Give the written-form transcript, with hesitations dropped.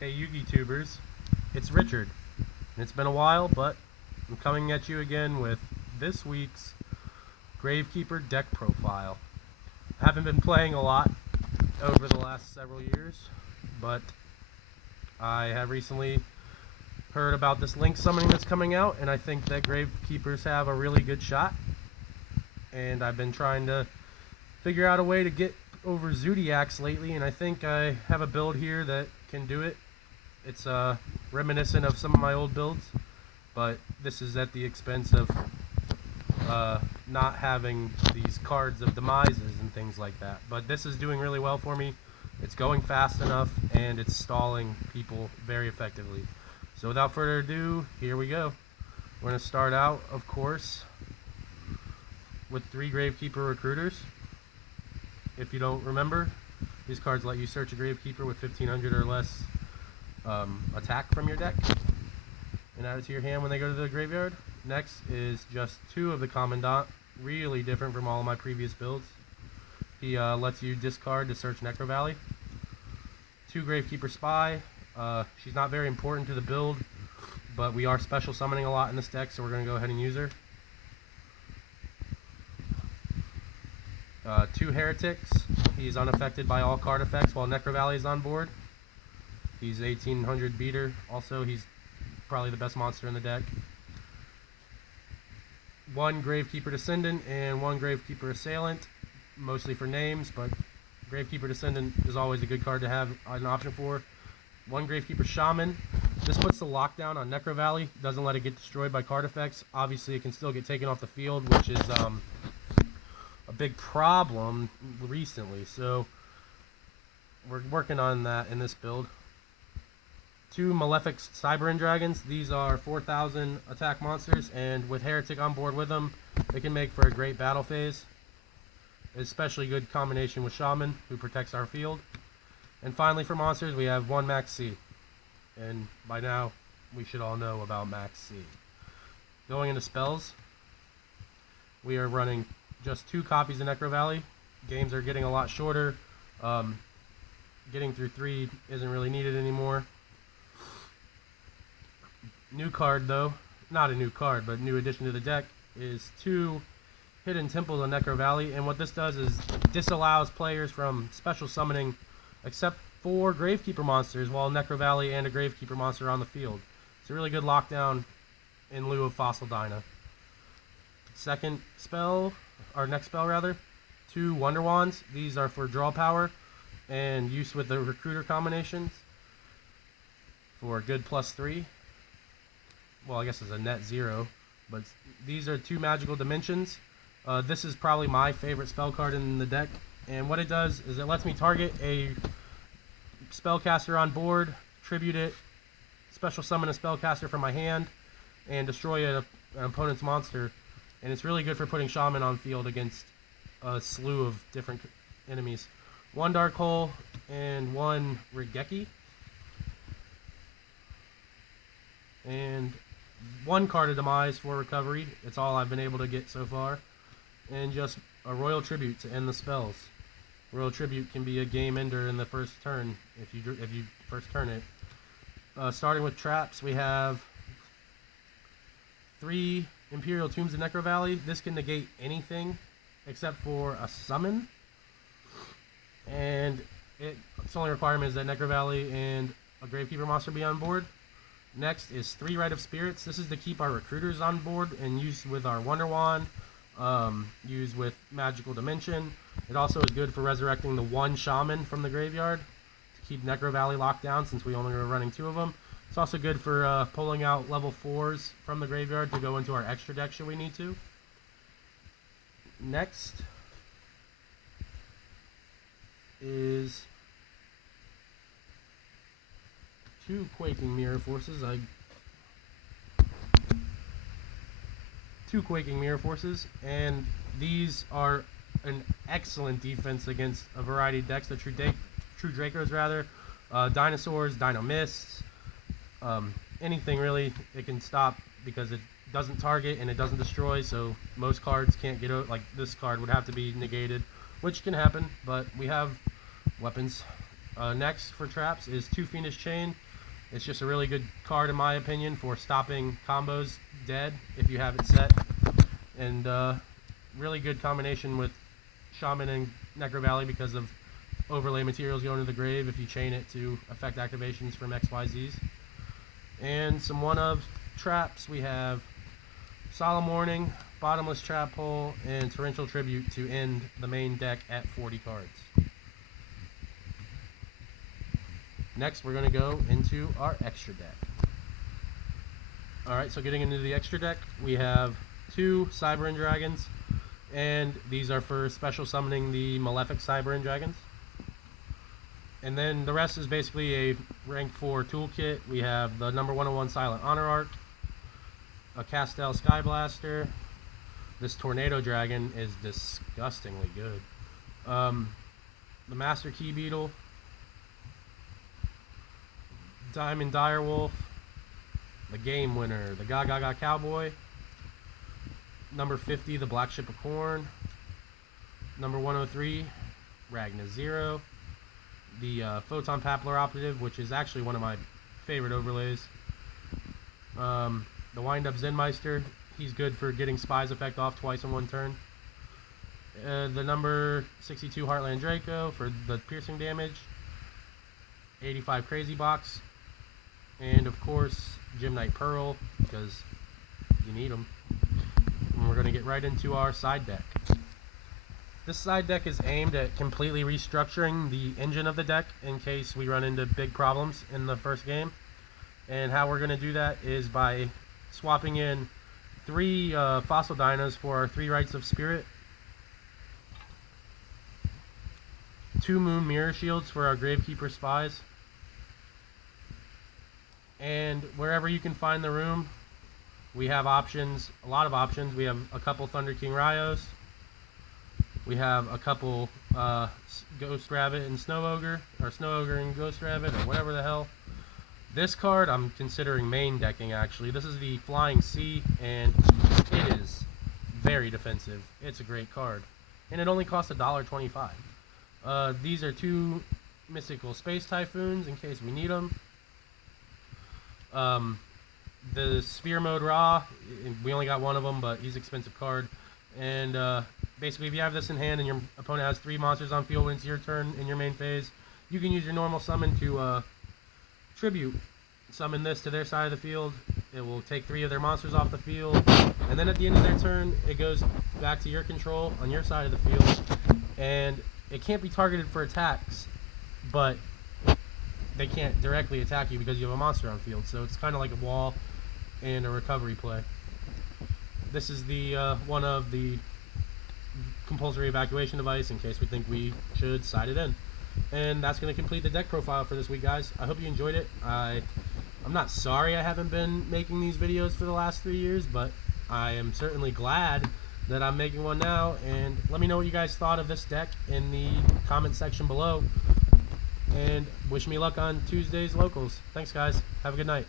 Hey Yugi tubers, it's Richard. And it's been a while, but I'm coming at you again with this week's Gravekeeper deck profile. I haven't been playing a lot over the last several years, but I have recently heard about this link summoning that's coming out, and I think that Gravekeepers have a really good shot. And I've been trying to figure out a way to get over Zodiacs lately, and I think I have a build here that can do it. It's reminiscent of some of my old builds, but this is at the expense of not having these cards of demises and things like that. But this is doing really well for me. It's going fast enough, and it's stalling people very effectively. So without further ado, here we go. We're going to start out, of course, with 3 Gravekeeper recruiters. If you don't remember, these cards let you search a Gravekeeper with 1500 or less attack from your deck and add it to your hand when they go to the graveyard. Next is just 2 of the Commandant, really different from all of my previous builds. He lets you discard to search Necro Valley. 2 Gravekeeper Spy. She's not very important to the build, but we are special summoning a lot in this deck, so we're going to go ahead and use her. 2 Heretics. He's unaffected by all card effects while Necro Valley is on board. He's 1800 beater. Also, he's probably the best monster in the deck. 1 Gravekeeper Descendant and 1 Gravekeeper Assailant, mostly for names, but Gravekeeper Descendant is always a good card to have an option for. 1 Gravekeeper Shaman. This puts the lockdown on Necro Valley, doesn't let it get destroyed by card effects. Obviously, it can still get taken off the field, which is a big problem recently, so we're working on that in this build. 2 Malefic Cyberan Dragons. These are 4000 attack monsters, and with Heretic on board with them, they can make for a great battle phase. Especially good combination with Shaman, who protects our field. And finally for monsters, we have 1 Max C. And by now, we should all know about Max C. Going into spells, we are running just 2 copies of Necro Valley. Games are getting a lot shorter. Getting through 3 isn't really needed anymore. New card though, not a new card, but new addition to the deck is 2 Hidden Temples on Necro Valley, and what this does is disallows players from special summoning except for Gravekeeper monsters while Necro Valley and a Gravekeeper monster are on the field. It's a really good lockdown in lieu of Fossil Dyna. Second spell, or next spell rather, 2 Wonder Wands. These are for draw power and use with the recruiter combinations for a good +3. Well, I guess it's a net 0, but these are 2 magical dimensions. This is probably my favorite spell card in the deck, and what it does is it lets me target a spellcaster on board, tribute it, special summon a spellcaster from my hand, and destroy an opponent's monster. And it's really good for putting Shaman on field against a slew of different enemies. 1 Dark Hole and 1 Rigeki. And 1 card of Demise for recovery. It's all I've been able to get so far. And just a Royal Tribute to end the spells. Royal Tribute can be a game ender in the first turn if you first turn it. Starting with traps, we have 3 Imperial Tombs of Necro Valley. This can negate anything except for a summon. And its only requirement is that Necro Valley and a Gravekeeper monster be on board. Next is 3 Rite of Spirits. This is to keep our recruiters on board and use with our Wonder Wand, use with Magical Dimension. It also is good for resurrecting the 1 Shaman from the graveyard to keep Necro Valley locked down since we only are running 2 of them. It's also good for pulling out level 4s from the graveyard to go into our extra deck should we need to. Next is 2 Quaking Mirror Forces. 2 Quaking Mirror Forces, and these are an excellent defense against a variety of decks. The True Dracos rather, Dinosaurs, Dino Mists, anything really. It can stop because it doesn't target and it doesn't destroy. So most cards can't get out. Like this card would have to be negated, which can happen. But we have weapons. Next for traps is 2 Fiendish Chain. It's just a really good card in my opinion for stopping combos dead if you have it set, and really good combination with Shaman and Necro Valley because of overlay materials going to the grave if you chain it to affect activations from XYZs. And some one-of traps, we have Solemn Warning, Bottomless Trap Hole, and Torrential Tribute to end the main deck at 40 cards. Next, we're going to go into our extra deck. Alright, so getting into the extra deck, we have 2 Cyberin Dragons, and these are for special summoning the Malefic Cyberin Dragons. And then the rest is basically a rank 4 toolkit. We have the number 101 Silent Honor Arc, a Castel Sky Blaster. This Tornado Dragon is disgustingly good. The Master Key Beetle, Diamond Direwolf, the Game Winner, the Gaga Cowboy, number 50, the Black Ship of Corn, number 103, Ragna Zero, the Photon Pappler Operative, which is actually one of my favorite overlays, the Wind-Up Zenmeister, he's good for getting Spy's effect off twice in one turn, the number 62 Heartland Draco for the piercing damage, 85 Crazy Box, and of course Gymnite Pearl, because you need them. And we're going to get right into our side deck. This side deck is aimed at completely restructuring the engine of the deck in case we run into big problems in the first game. And how we're going to do that is by swapping in 3 Fossil Dinos for our 3 Rites of Spirit, 2 Moon Mirror Shields for our Gravekeeper Spies, and wherever you can find the room, we have options, a lot of options. We have a couple Thunder King Ryos, we have a couple Ghost Rabbit and Snow Ogre, or Snow Ogre and Ghost Rabbit, or whatever the hell. This card I'm considering main decking actually. This is the Flying Sea, and it is very defensive. It's a great card, and it only costs $1.25. These are 2 Mystical Space Typhoons in case we need them. The Sphere Mode Ra, we only got one of them, but he's an expensive card. And basically, if you have this in hand and your opponent has 3 monsters on field when it's your turn in your main phase, you can use your normal summon to tribute summon this to their side of the field. It will take 3 of their monsters off the field, and then at the end of their turn, it goes back to your control on your side of the field, and it can't be targeted for attacks, but they can't directly attack you because you have a monster on field, so it's kind of like a wall and a recovery play. This is the one of the compulsory evacuation device in case we think we should side it in. And that's going to complete the deck profile for this week, guys. I hope you enjoyed it. I'm not sorry I haven't been making these videos for the last 3 years, but I am certainly glad that I'm making one now. And let me know what you guys thought of this deck in the comment section below. And wish me luck on Tuesday's locals. Thanks, guys. Have a good night.